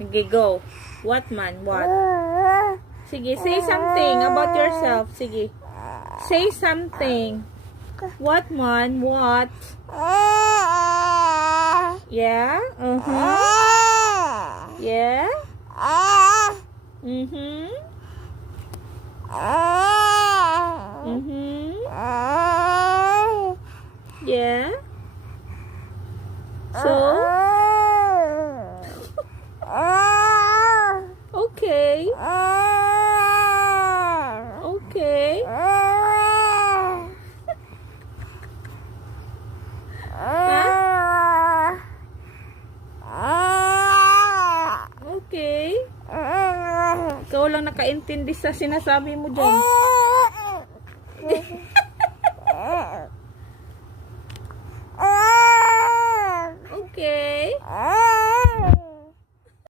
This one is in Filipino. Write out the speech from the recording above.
Sige, go. What man? What? Sige, say something about yourself. Sige. Say something. What man? What? Yeah? Yeah? Yeah? So? Okay. Okay. Okay. Ikaw lang nakaintindi sa sinasabi mo dyan.